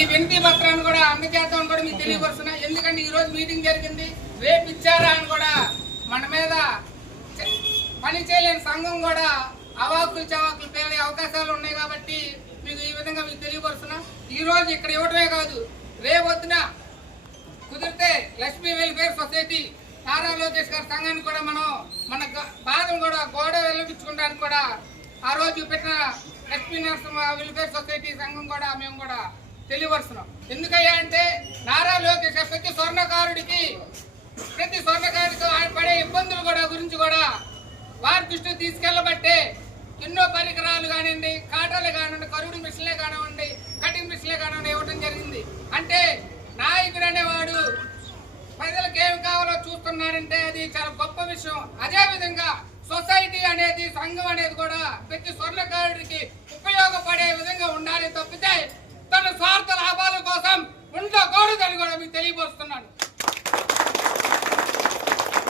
ఈ వినతి పత్రాన్ని కూడా అందజేద్దామని కూడా మీకు తెలియపరుస్తున్నా. ఎందుకంటే ఈ రోజు మీటింగ్ జరిగింది, రేపు ఇచ్చారా అని కూడా మన మీద పని చేయలేని సంఘం కూడా అవాకులు చవాకులు పేరే అవకాశాలు ఉన్నాయి. కాబట్టి మీకు ఈ విధంగా మీకు తెలియపరుస్తున్నా. ఈ రోజు ఇక్కడ ఇవ్వడమే కాదు, రేపొద్దున కుదిరితే లక్ష్మీ వెల్ఫేర్ సొసైటీ నారా లోకేష్ గారి సంఘాన్ని కూడా మనం మన బాధను కూడా గోడ వెల్లడించుకోవడానికి కూడా ఆ రోజు పెట్టిన లక్ష్మీ నరసింహ వెల్ఫేర్ సొసైటీ సంఘం కూడా మేము కూడా తెలియపరుస్తున్నాం. ఎందుకయ్యా అంటే నారా లోకేష్ ప్రతి స్వర్ణకారుడికి ఆయన పడే ఇబ్బందులు కూడా గురించి కూడా వారి దృష్టికి తీసుకెళ్లబట్టే ఎన్నో పరికరాలు కానివ్వండి, కాటాలు కానివ్వండి, కరువుడు మిషన్లే కానివ్వండి, కటింగ్ మిషన్లే కానివ్వండి ఇవ్వడం జరిగింది. అంటే నాయకుడు అనేవాడు ప్రజలకు ఏం కావాలో చూస్తున్నారంటే అది చాలా గొప్ప విషయం. అదే విధంగా సొసైటీ అనేది, సంఘం అనేది కూడా ప్రతి స్వర్ణకారుడికి ఉపయోగపడే విధంగా ఉండాలి తప్పితే తన స్వార్థ లాభాల కోసం ఉండకూడదని కూడా మీకు తెలియపరుస్తుంది.